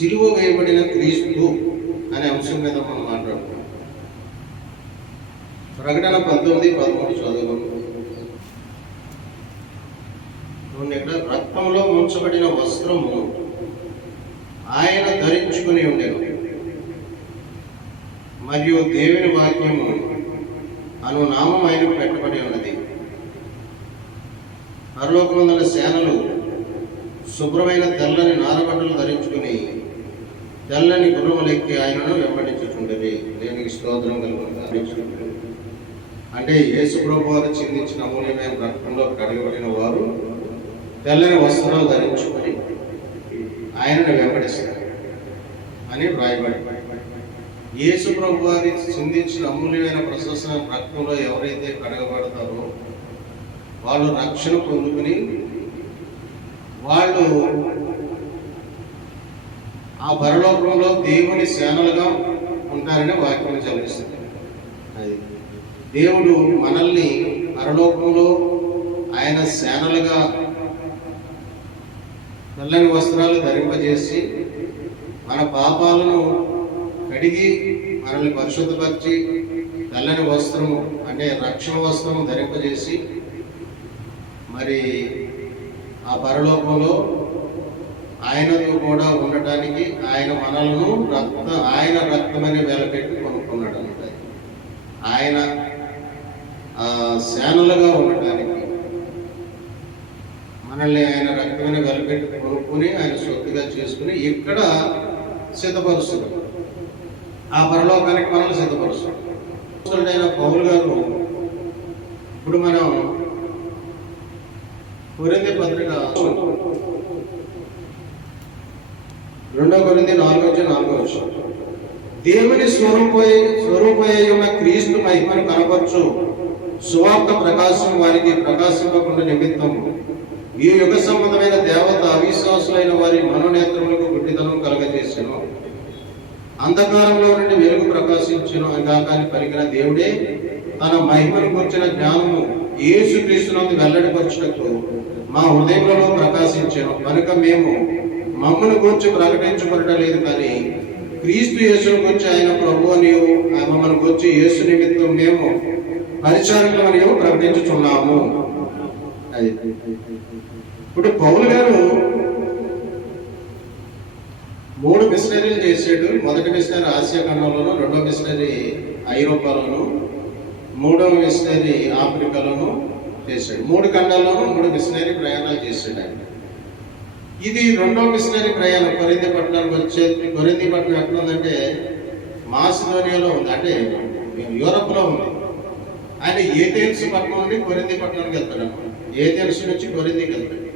సిలువ వేయబడిన క్రీస్తు అనే అంశం మీద మనం మాట్లాడుతున్నాం. ప్రకటన 19:13 చదువు. ఇక్కడ రక్తంలో ముంచబడిన వస్త్రము ఆయన ధరించుకుని ఉండేను, మరియు దేవుని వాక్యము అను నామం ఆయనకు పెట్టబడి ఉన్నది. పరలోకమందుల సేనలు శుభ్రమైన తెల్లని నారబట్టలు ధరించుకుని తెల్లని గుర్రములెక్కి ఆయనను వెంబడించుచుండేవి. దేవునికి స్తోత్రం కలుగును. అంటే యేసు ప్రభువు వారు చిందించిన అమూల్యమైన రక్తంలో కడగబడిన వారు తెల్లని వస్త్రాలు ధరించుకొని ఆయనను వెంబడిస్తారు అని వ్రాయబడి, యేసు ప్రభు వారి చిందించిన అమూల్యమైన ప్రశంసన రక్తంలో ఎవరైతే కడగబడతారో వాళ్ళు రక్షణ పొందుకుని వాళ్ళు ఆ పరలోకంలో దేవుని సేనలుగా ఉంటారని వాక్యం చదివిస్తుంది. అది దేవుడు మనల్ని పరలోకంలో ఆయన సేనలుగా తెల్లని వస్త్రాలు ధరింపజేసి మన పాపాలను కడిగి మనల్ని పరిశుద్ధపరిచి తెల్లని వస్త్రము అంటే రక్షణ వస్త్రము ధరింపజేసి మరి ఆ పరలోకంలో ఆయనతో కూడా ఉండటానికి ఆయన మనలను ఆయన రక్తమని వెలపెట్టి కొనుక్కున్నాడు అనమాట. ఆయన సేనలుగా ఉండటానికి మనల్ని ఆయన రక్తమని వెలపెట్టి కొనుక్కుని ఆయన సొత్తుగా చేసుకుని ఇక్కడ సిద్ధపరుస్తున్నాడు, ఆ పరలోకానికి మనల్ని సిద్ధపరుస్తున్నాడు. అయిన పౌలు గారు ఇప్పుడు మనం కొరింథీ పత్రిక 2 కొరింథీ 4:4 దేవుని స్వరూపమై ఉన్న క్రీస్తు మహిమను కనపరచు సువార్త ప్రకాశం వారికి ప్రకాశింపకుండా నిమిత్తము ఈ యుగ సంబంధమైన దేవత అవిశ్వాసులైన వారి మనోనేత్రములకు గుడ్డితనం కలగజేసెను. అంధకారంలో నుండి వెలుగు ప్రకాశించెను అని పలికిన దేవుడే తన మహిమను కూర్చిన జ్ఞానము యేసుక్రీస్తునందు వెల్లడిపరచుటకు మా హృదయంలో ప్రకాశించెను. కనుక మేము మమ్మను గురించి ప్రకటించబడలేదు, కానీ క్రీస్తు యేసును గురించి ఆయన ప్రభు అని మమ్మల్ని గురించి యేసు నిమిత్తం మేము పరిచారకులని ప్రకటించుచున్నాము. అది ఇప్పుడు పౌలు గారు 3 మిషనరీలు చేసాడు. మొదటి మిషనరీ ఆసియా ఖండంలోను, 2వ మిషనరీ ఐరోపాలోను, 3వ మిషనరీ ఆఫ్రికాలోను చేశాడు. 3 ఖండాల్లోనూ 3 మిషనరీ ప్రయాణాలు చేశాడు ఆయన. ఇది 2వ మిషనరీ ప్రయాణం. కొరింథీ పట్టణానికి వచ్చేది. కొరింథీ పట్టణం ఎక్కడ ఉందంటే మాసిదోనియాలో ఉంది, అంటే యూరప్లో ఉంది. ఆయన ఏథెన్స్ పట్టణం నుండి కొరింథీ పట్టణానికి వెళ్తాడు అన్నమాట. ఏథెన్స్ నుంచి కొరింథీకి వెళ్తాడు.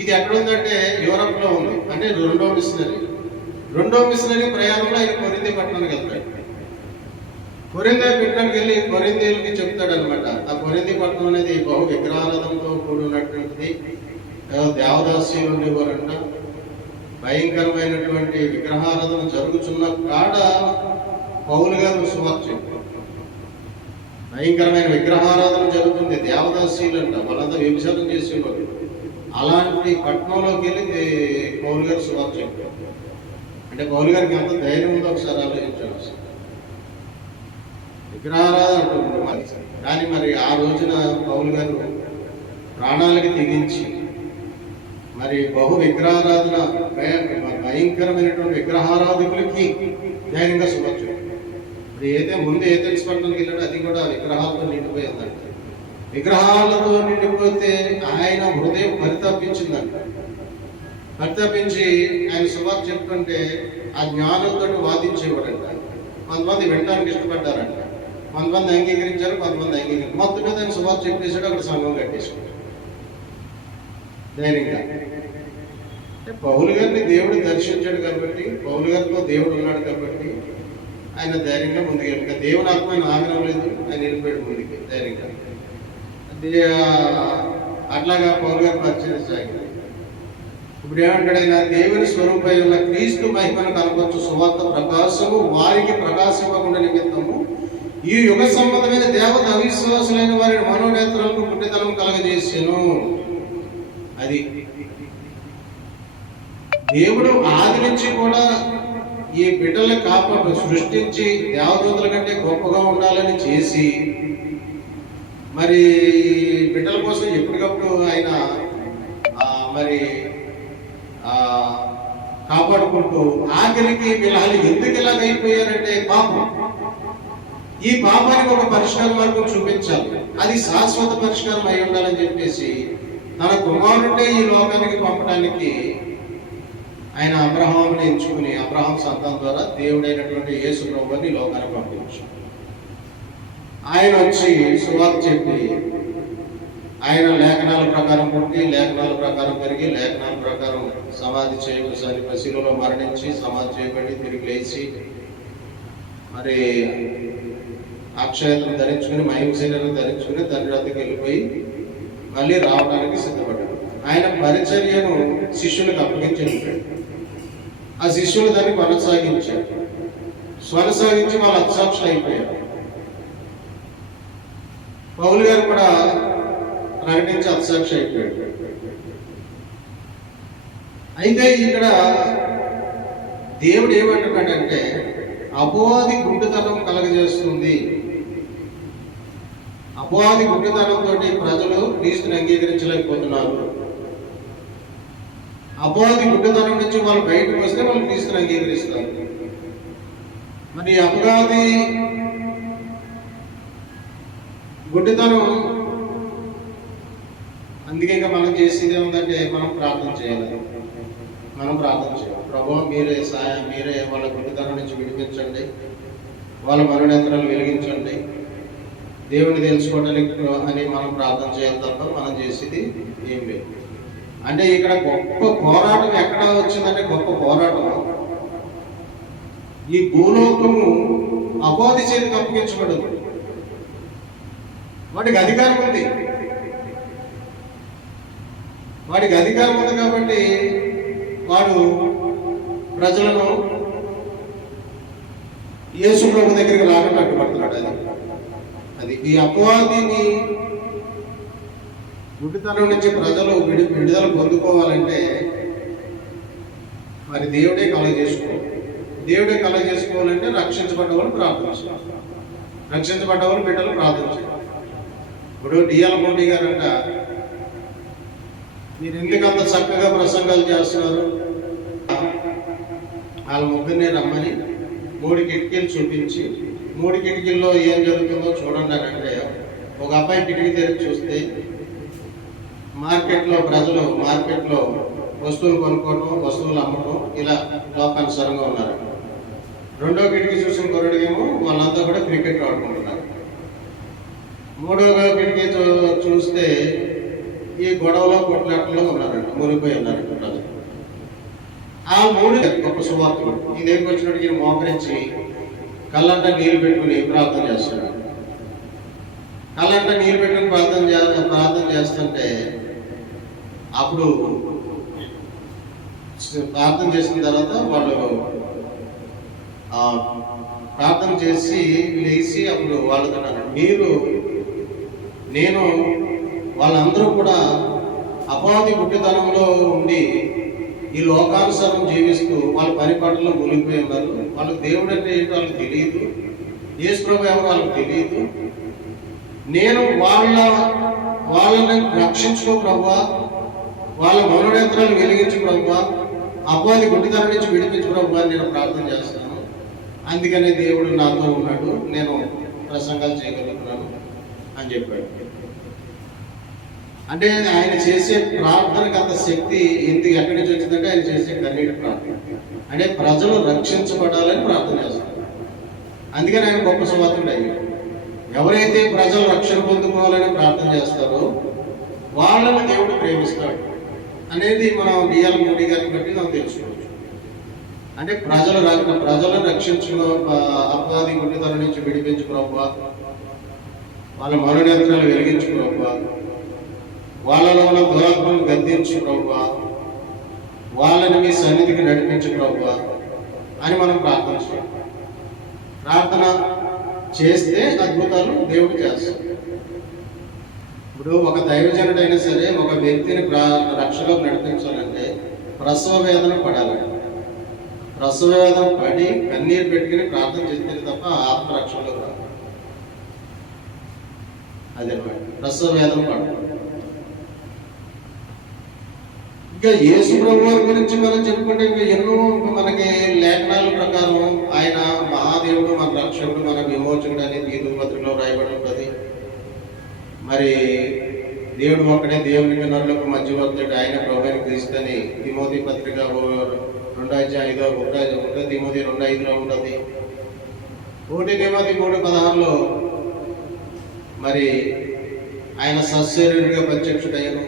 ఇది ఎక్కడ ఉందంటే యూరప్లో ఉంది, అంటే 2వ మిషనరీ. 2వ మిషనరీ ప్రయాణంలో ఆయన కొరింథీ పట్టణానికి వెళ్తాడు. కొరింథీ పట్టణానికి వెళ్ళి కొరింథీయులకి చెప్తాడు అనమాట. ఆ కొరింథీ పట్టణం అనేది బహు విగ్రహారాధనతో కూడి ఉన్నటువంటిది. దేవదాసీలు ఉండేవారంట. భయంకరమైనటువంటి విగ్రహారాధన జరుగుతున్న కాడ పౌలు గారు సువార్త చెప్పారు. భయంకరమైన విగ్రహారాధన జరుగుతుంది, దేవదాసీలు అంట, వాళ్ళంతా వ్యభిచారం చేసేవారు. అలాంటి పట్టణంలోకి వెళ్ళి పౌలు గారు సువార్త చెప్పారు. అంటే పౌలు గారికి ఎంత ధైర్యం ఉందో ఒకసారి ఆలోచించాలి. విగ్రహారాధన అంటుంది, కానీ మరి ఆ రోజున పౌలు గారు ప్రాణాలకి తెగించి మరి బహు విగ్రహారాధన భయంకరమైనటువంటి విగ్రహారాధకులకి ధైర్యంగా సువార్త చెప్పారు. ముందు ఏథెన్స్ పట్టణానికి వెళ్ళాడు, అది కూడా విగ్రహాలతో నిండిపోయిందంట. విగ్రహాలతో నిండిపోతే ఆయన హృదయం పరితాపించిందంట. పరితాపించి ఆయన సువార్త చెప్తుంటే ఆ జ్ఞానంతో వాదించేవాడంట. కొంతమంది వినడానికి ఇష్టపడ్డారంట, కొంతమంది అంగీకరించారు, కొంతమంది అంగీకరించారు. మొత్తం మీద ఆయన సువార్త చెప్పేసాడు, అక్కడ సంఘం కట్టేశాడు ధైర్యంగా. పౌలు గారిని దేవుడు దర్శించాడు కాబట్టి, పౌలు గారితో దేవుడు ఉన్నాడు కాబట్టి ఆయన ధైర్యంగా ముందుకు. దేవుని ఆత్మ ఆయన ఆగ్రహం లేదు, ఆయన వెళ్ళిపోయాడు ముందుకి ధైర్యంగా. అట్లాగా పౌలు గారు పరిచయం సాగింది. ఇప్పుడు ఏమంటాడు ఆయన? దేవుని స్వరూపై ఉన్న క్రీస్తు మహిమను కనపరచు సువార్త ప్రకాశము వారికి ప్రకాశింపకుండా నిమిత్తము ఈ యుగ సంబంధమైన దేవత అవిశ్వాసులైన వారి మనోనేత్రాలకు గుడ్డితనం కలగజేసెను. అది దేవుడు ఆది నుంచి కూడా ఈ బిడ్డల్ని కాపాడు సృష్టించి దేవదూతల కంటే గొప్పగా ఉండాలని చేసి మరి బిడ్డల కోసం ఎప్పటికప్పుడు ఆయన మరి కాపాడుకుంటూ ఆఖరికి వీళ్ళు ఎందుకు ఇలాగైపోయారంటే పాపం. ఈ పాపానికి ఒక పరిష్కార మార్గం చూపించాలి, అది శాశ్వత పరిష్కారం అయి ఉండాలని చెప్పేసి తన కుమారుడే ఈ లోకానికి పంపడానికి ఆయన అబ్రహాముని ఎంచుకుని అబ్రహాం సంతానం ద్వారా దేవుడైనటువంటి యేసు ప్రభువుని లోకానికి పంపించాడు. ఆయన వచ్చి సువార్త చెప్పి ఆయన లేఖనాల ప్రకారం పుట్టి లేఖనాల ప్రకారం పెరిగి లేఖనాల ప్రకారం సమాధి చేయబడి శిలువలో మరణించి సమాధి చేయబడి తిరిగి లేచి మరి అక్షయతను ధరించుకుని మహిమ శరీరం ధరించుకుని తండ్రి వద్దకు వెళ్ళిపోయి మళ్ళీ రావడానికి సిద్ధపడ్డాడు. ఆయన పరిచర్యను శిష్యులకు అప్పగించి వెళ్ళిపోయాడు. ఆ శిష్యులు దాన్ని కొనసాగించి వాళ్ళ అక్షాక్షులు అయిపోయారు. పౌలు గారు కూడా ప్రకటించి అక్షాక్షి అయిపోయాడు. అయితే ఇక్కడ దేవుడు ఏమంటున్నాడంటే అపవాది గుడ్డితనం కలగజేస్తుంది. అపవాది గుడ్డితనంతో ప్రజలు క్రీస్తుని అంగీకరించలేకపోతున్నారు. అపవాది గుడ్డితనం నుంచి వాళ్ళు బయటకు వస్తే వాళ్ళు క్రీస్తుని అంగీకరిస్తారు. మరి అపవాది గుడ్డితనం అందుకే మనం చేసేది ఏముందంటే మనం ప్రార్థన చేయాలి. ప్రభువా మీరే వాళ్ళ గుడ్డితనం నుంచి విడిపించండి, వాళ్ళ మరణేతరాలు వెలిగించండి, దేవుని తెలుసుకోవడానికి అని మనం ప్రార్థన చేయాలి తప్ప మనం చేసేది ఏం లేదు. అంటే ఇక్కడ గొప్ప పోరాటం ఎక్కడ వచ్చిందంటే గొప్ప పోరాటం ఈ భూలోకము అపవాది చేతికి అప్పగించబడదు. వాడికి అధికారం ఉంది కాబట్టి వాడు ప్రజలను యేసు ప్రభు దగ్గరికి రాకుండా అడ్డుపడుతున్నాడు. అది ఈ అపవాదిని గుడ్డితనం నుంచి ప్రజలు విడుదల పొందుకోవాలంటే మరి దేవుడే కలగజేసుకోవాలంటే రక్షించబడ్డవాళ్ళు ప్రార్థించాలి, రక్షించబడ్డవాళ్ళు బిడ్డలు ప్రార్థించాలి. ఇప్పుడు డిఎల్ కొండి గారంట, మీరు ఎందుకు అంత చక్కగా ప్రసంగాలు చేస్తున్నారు, వాళ్ళ ముగ్గురిని రమ్మని 3 కిటికీలు చూపించి 3 కిటికీల్లో ఏం జరుగుతుందో చూడండి అని అంటే ఒక అబ్బాయి కిటికీ తెరిచి చూస్తే ప్రజలు మార్కెట్లో వస్తువులు కొనుక్కోవడం, వస్తువులు అమ్మటం ఇలా లోకానుసారంగా ఉన్నారు. 2వ కిటికీ చూసిన కొరడికేమో వాళ్ళంతా కూడా క్రికెట్ ఆడుకుంటున్నారు. 3వ కిటికీ చూస్తే ఈ గొడవలో కొట్లాటలో ఉన్నారంట, మునిగిపోయి ఉన్నారంట ప్రజలు. ఆ 3 గొప్ప సువార్తలు ఈ దగ్గరికి వచ్చినట్టుకి మోకరించి కళ్ళంట నీళ్ళు పెట్టుకుని ప్రార్థన చేస్తున్నాడు. కళ్ళంట నీళ్ళు పెట్టుకుని ప్రార్థన చేస్తుంటే అప్పుడు ప్రార్థన చేసిన తర్వాత వాళ్ళు ప్రార్థన చేసి లేచి అప్పుడు వాళ్ళతో నేను వాళ్ళందరూ కూడా అపవాది గుడ్డితనంలో ఉండి ఈ లోకానుసారం జీవిస్తూ వాళ్ళ పని పనుల్లో మునిగిపోయి ఉన్నారు. వాళ్ళకి దేవుడు అంటే ఏంటో వాళ్ళకి తెలియదు, యేసు ప్రభు ఎవరు వాళ్ళకి తెలియదు. నేను వాళ్ళని రక్షించుకో ప్రభువా, వాళ్ళ మనోనేత్రాలు వెలిగించు ప్రభువా, అపవాది గుడ్డితనం నుంచి విడిపించు ప్రభువా నేను ప్రార్థన చేస్తాను. అందుకనే దేవుడు నాతో ఉన్నాడు, నేను ప్రసంగాలు చేయగలుగుతున్నాను అని చెప్పాడు. అంటే ఆయన చేసే ప్రార్థనకు అంత శక్తి ఎక్కడి నుంచి వచ్చిందంటే ఆయన చేసే కన్నీటి ప్రార్థన. అంటే ప్రజలు రక్షించబడాలని ప్రార్థన చేస్తారు. అందుకని ఆయన గొప్ప సువార్తుడు అయ్యాడు. ఎవరైతే ప్రజలు రక్షణ పొందుకోవాలని ప్రార్థన చేస్తారో వాళ్ళని దేవుడు ప్రేమిస్తాడు అనేది మనం డిఎల్ మోడీ గారిని బట్టి మనం తెలుసుకోవచ్చు. అంటే ప్రజలను రక్షించు, అపవాది గుడ్డితనం నుంచి విడిపించు ప్రభువా, వాళ్ళ మనోనేత్రాలు వెలిగించు ప్రభువా, వాళ్ళలో ఉన్న దురాత్మను గద్దించు ప్రభువా, వాళ్ళని మీ సన్నిధికి నడిపించు ప్రభువా అని మనం ప్రార్థన చేస్తే అద్భుతాలు దేవుడు చేస్తాడు. ఇప్పుడు ఒక దైవజనుడైనా సరే ఒక వ్యక్తిని రక్షణలోకి నడిపించాలంటే ప్రసవ వేదన పడాలి. ప్రసవ వేదన పడి కన్నీరు పెట్టుకుని ప్రార్థన చేస్తే తప్ప ఆత్మరక్షణలో రాదు. అదే ప్రసవ వేదన పడాలి. ఇంకా యేసు ప్రభువారి గురించి మనం చెప్పుకుంటే ఇంకా ఎన్నో మనకి లేఖనాల ప్రకారం ఆయన మహాదేవుడు, మన రక్షకుడు, మన విమోచకుడు అని తీర్పు పత్రికలో రాయబడి ఉంటుంది. మరి దేవుడు ఒక్కడే దేవునికి నరులకు మధ్యవర్తుడు, ఆయన ప్రభువుని క్రీస్తుని తిమోతి పత్రిక 2:5 తిమోతి 2:5 ఉంటుంది. 1 తిమోతి 3:16 మరి ఆయన సశరీరుడిగా ప్రత్యక్షుడయ్యను,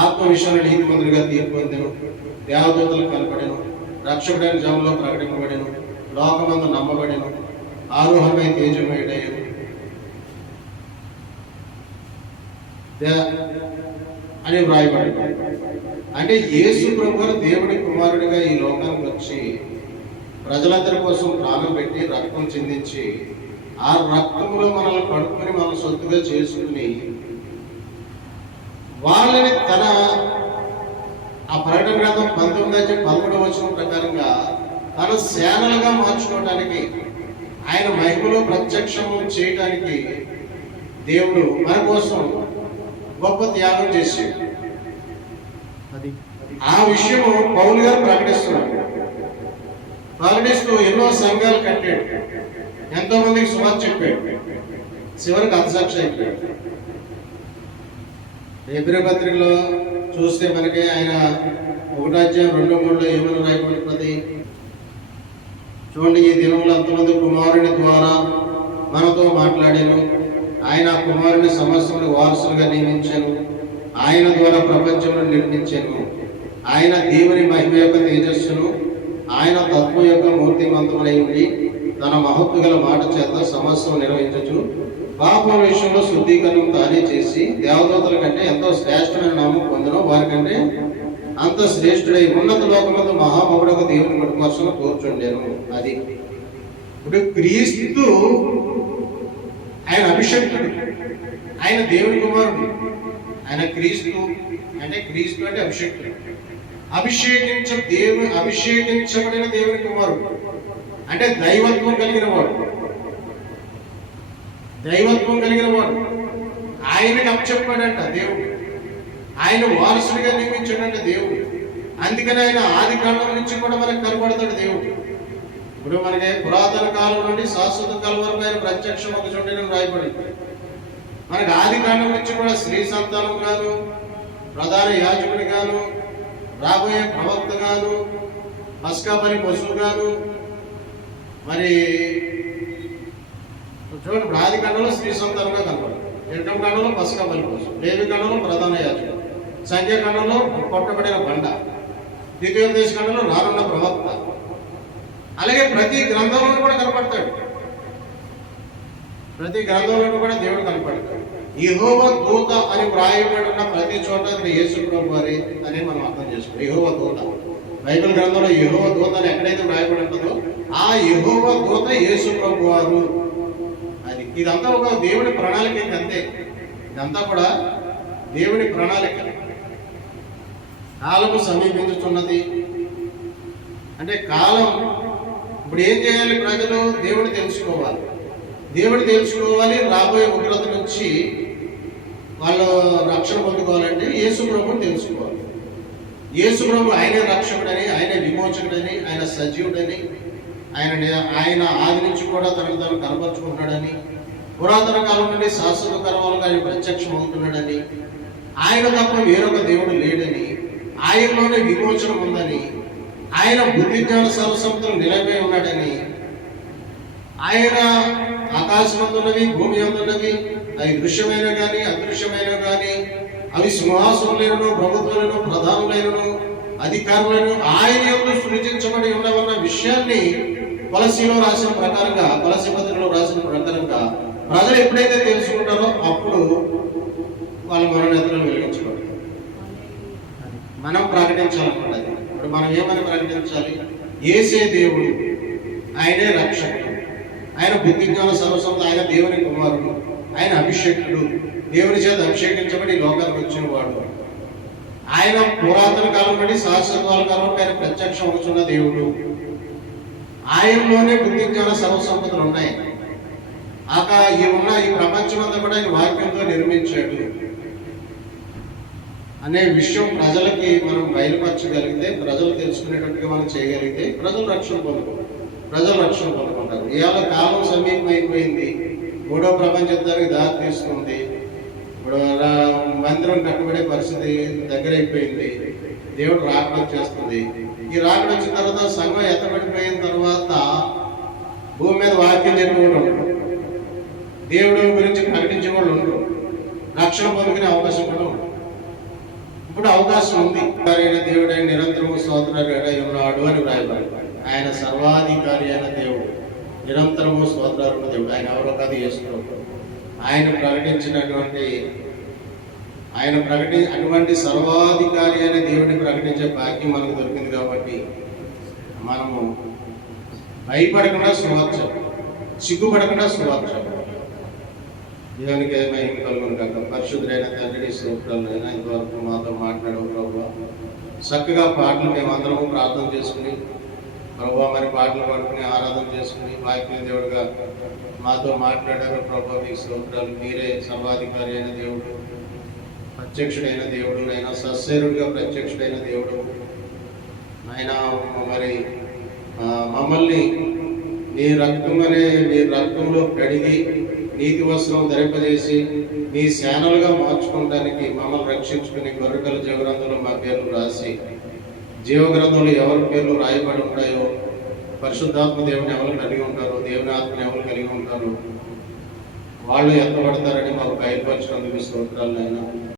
ఆత్మ విషయంలో నీతిమంతుడిగా తీర్పు పొందెను, దేవదూతలకు కనపడెను, రక్షకుడైన జనంలో ప్రకటింపబడెను, లోకమందు నమ్మబడెను, ఆరోహమై తేజమయుడయ్యను అని వ్రాయబడి. అంటే యేసు ప్రభువు దేవుడి కుమారుడిగా ఈ లోకానికి వచ్చి ప్రజలందరి కోసం ప్రాణం పెట్టి రక్తం చిందించి ఆ రక్తంలో మనల్ని కడుక్కొని మనం సొత్తుగా చేసుకుని వాళ్ళని తన ఆ ప్రకటన గ్రంథం 19:13 ప్రకారంగా తన సేనలుగా మార్చుకోవడానికి, ఆయన మహిమలో ప్రత్యక్షం చేయడానికి దేవుడు మన కోసం గొప్ప త్యాగం చేశాడు. ఆ విషయము పౌలు గారు ప్రకటిస్తున్నాడు. ప్రకటిస్తూ ఎన్నో సంఘాలు కట్టాడు, ఎంతో మందికి సువార్త చెప్పాడు, చివరికి హతసాక్షి అయిపోయాడు. హెబ్రీ పత్రికలో చూస్తే మనకి ఆయన 1:2-3 ఏమని రాయబడుతుంది చూడండి. ఈ దినంలో అంతమంది కుమారుని ద్వారా మనతో మాట్లాడాను, ఆయన కుమారుని సమస్తముని వారసులుగా నియమించాను, ఆయన ద్వారా ప్రపంచంలో నిర్మించాను, ఆయన దేవుని మహిమ యొక్క తేజస్సును, ఆయన తత్వం యొక్క మూర్తిమంతమై ఉండి తన మహత్తు గల మాట చేత సమస్యను నిర్వహించచ్చు, పాపం విషయంలో శుద్ధీకరణం తానే చేసి దేవదూతల కంటే ఎంతో శ్రేష్టమైన నామం పొందడం, వారికంటే అంత శ్రేష్ఠుడై ఉన్నత లోకమందు మహామహుడకు దేవుని మటుమర్శను కూర్చుండేను. అది ఇప్పుడు క్రీస్తు ఆయన అభిషేకుడు, ఆయన దేవుని కుమారుడు, ఆయన క్రీస్తు అంటే అభిషేకుడు, అభిషేకించబడిన దేవుని కుమారుడు అంటే దైవత్వం కలిగిన వాడు. ఆయనకి అప్పచెప్పాడంట దేవుడు, ఆయన వారసుడిగా నియమించాడంట దేవుడు. అందుకని ఆయన ఆది కాలం నుంచి కూడా మనకు కనబడతాడు దేవుడు. ఇప్పుడు మనకి పురాతన కాలం నుండి శాశ్వత కాలం వరకు ఆయన ప్రత్యక్షం ఒక చూడడం రాయబడింది. మనకి ఆది కాలం నుంచి కూడా స్త్రీ సంతానం గాను, ప్రధాన యాజకుడి గాను, రాబోయే ప్రవక్త గాను, పస్కా బలి పశువు గాను, మరి చూడండి ఆది కాండంలో స్త్రీ సంతానంగా కనపడదు, నిర్గమ కాండంలో పస్కా బలి పశువు, లేవి కాండంలో ప్రధాన యాజకుడు, సంఖ్యాకాండంలో కొట్టబడిన బండ, ద్వితీయోపదేశ కాండంలో రానున్న ప్రవక్త. అలాగే ప్రతి గ్రంథంలో కూడా కనపడతాడు, ప్రతి గ్రంథంలో కూడా దేవుడు కనపడతాడు. యెహోవా దూత అని వ్రాయబడి ఉన్న ప్రతి చోట యేసు ప్రభు వారి అని మనం అర్థం చేసుకోవాలి. యెహోవా దూత బైబిల్ గ్రంథంలో యెహోవా దూత అని ఎక్కడైతే వ్రాయబడి ఉంటుందో ఆ యెహోవా దూత యేసు ప్రభు వారు. అది ఇదంతా ఒక దేవుని ప్రణాళిక, అంతే. ఇదంతా కూడా దేవుని ప్రణాళిక. కాలము సమీపించుతున్నది అంటే కాలం. ఇప్పుడు ఏం చేయాలి? ప్రజలు దేవుని తెలుసుకోవాలి. రాబోయే ఉగ్రత నుంచి వాళ్ళు రక్షణ పొందుకోవాలంటే యేసు ప్రభుని తెలుసుకోవాలి. యేసు ప్రభు ఆయనే రక్షకుడని, ఆయనే విమోచకుడని, ఆయన సజీవుడని, ఆయన ఆది నుంచి కూడా తనను తాను కనపరుచుకుంటున్నాడని, పురాతన కాలం నుండి శాశ్వత కాలంలో ఆయన ప్రత్యక్షం అవుతున్నాడని, ఆయన తప్ప వేరొక దేవుడు లేడని, ఆయనలోనే విమోచనం ఉందని, ఆయన బుద్ధి జ్ఞాన సర్వసంపదలు నిలబడి ఉన్నాడని, ఆయన ఆకాశమందున్నవి భూమి అందున్నవి అవి దృశ్యమైన కానీ అదృశ్యమైన కానీ అవి సింహాసనులను, ప్రభుత్వాలను, ప్రధానులైనను, అధికారులను ఆయన యొక్క సృజించబడి ఉండవన్న విషయాన్ని కొలసీలో రాసిన ప్రకారంగా, కొలసీ పత్రికలో రాసిన ప్రకారంగా ప్రజలు ఎప్పుడైతే తెలుసుకుంటారో అప్పుడు వాళ్ళ మరణేతలను వెలిగించుకోవాలి. మనం ప్రకటించాలన్నమాట. ఇప్పుడు మనం ఏమని ప్రకటించాలి? యేసే దేవుడు, ఆయనే రక్షకుడు, ఆయన బుద్ధి జ్ఞాన సర్వసంపద, ఆయన దేవుని కుమారుడు, ఆయన అభిషేకుడు, దేవుని చేత అభిషేకించబడి లోకానికి వచ్చిన వాడు. ఆయన పురాతన కాలం నుండి శాశ్వతకాల కాలం నుండి ఆయన ప్రత్యక్షం అవుతున్న దేవుడు. ఆయనలోనే బుద్ధి జ్ఞాన సర్వసంపదలు ఉన్నాయి. ఈ ప్రపంచం అంతా కూడా ఆయన వాక్యంతో నిర్మించాడు అనే విషయం ప్రజలకి మనం బయలుపరచగలిగితే, ప్రజలు తెలుసుకునేటట్టుగా మనం చేయగలిగితే ప్రజలు రక్షణ పొందుకుంటారు. ఇవాళ కాలం సమీపం అయిపోయింది. మూడో ప్రపంచ యుద్ధానికి దారి తీస్తుంది. ఇప్పుడు మందిరం కట్టబడే పరిస్థితి దగ్గర అయిపోయింది. దేవుడు రాకడ వచ్చేస్తుంది. ఈ రాకడ వచ్చిన తర్వాత సంఘం ఎత్తబడిపోయిన తర్వాత భూమి మీద వాక్యం చెప్పేవాళ్ళు ఉండరు, దేవుడు గురించి ప్రకటించే వాళ్ళు ఉండరు, రక్షణ పొందుకునే అవకాశం కూడా ఉండదు. ఇప్పుడు అవకాశం ఉంది. దేవుడు ఆయన నిరంతరము స్తోత్రాలుడై ఉన్నాడు అని వ్రాయబడి, ఆయన సర్వాధికారి అయిన దేవుడు, నిరంతరము స్తోత్రాలు దేవుడు. ఆయన ఎవరో కాదు, యేసు. అటువంటి సర్వాధికారి అయిన దేవుడిని ప్రకటించే భాగ్యం మనకు దొరికింది కాబట్టి మనము భయపడకుండా సువార్త, సిగ్గుపడకుండా సువార్త. దేవునికి మహిమ కలుగును గాక. పరిశుద్ధులైన తండ్రి స్తోత్రాలైనా ఇంతవరకు మాతో మాట్లాడవు ప్రభువా. చక్కగా పాటలు మేమందరము ప్రార్థన చేసుకుని ప్రభువా, మరి పాటలు పడుకుని ఆరాధన చేసుకుని వాక్య దేవుడుగా మాతో మాట్లాడారు ప్రభువా. మీకు స్తోత్రాలు. మీరే సర్వాధికారి అయిన దేవుడు, ప్రత్యక్షుడైన దేవుడు, నైనా సశరీరుడిగా ప్రత్యక్షుడైన దేవుడు. ఆయన మరి మమ్మల్ని మీ రక్తంలో కడిగి నీతి వస్త్రం ధరింపజేసి మీ సేనలుగా మార్చుకోవడానికి మమ్మల్ని రక్షించుకుని గొర్రెల జీవగ్రంథంలో మా పేర్లు రాసి, జీవగ్రంథంలో ఎవరి పేర్లు రాయబడి ఉంటాయో, పరిశుద్ధాత్మ దేవుని ఎవరు కలిగి ఉంటారో, దేవుని ఆత్మని ఎవరు కలిగి ఉంటారో వాళ్ళు ఎత్తబడతారని మాకు బయలుపరిచినందుకు స్తోత్రాలు.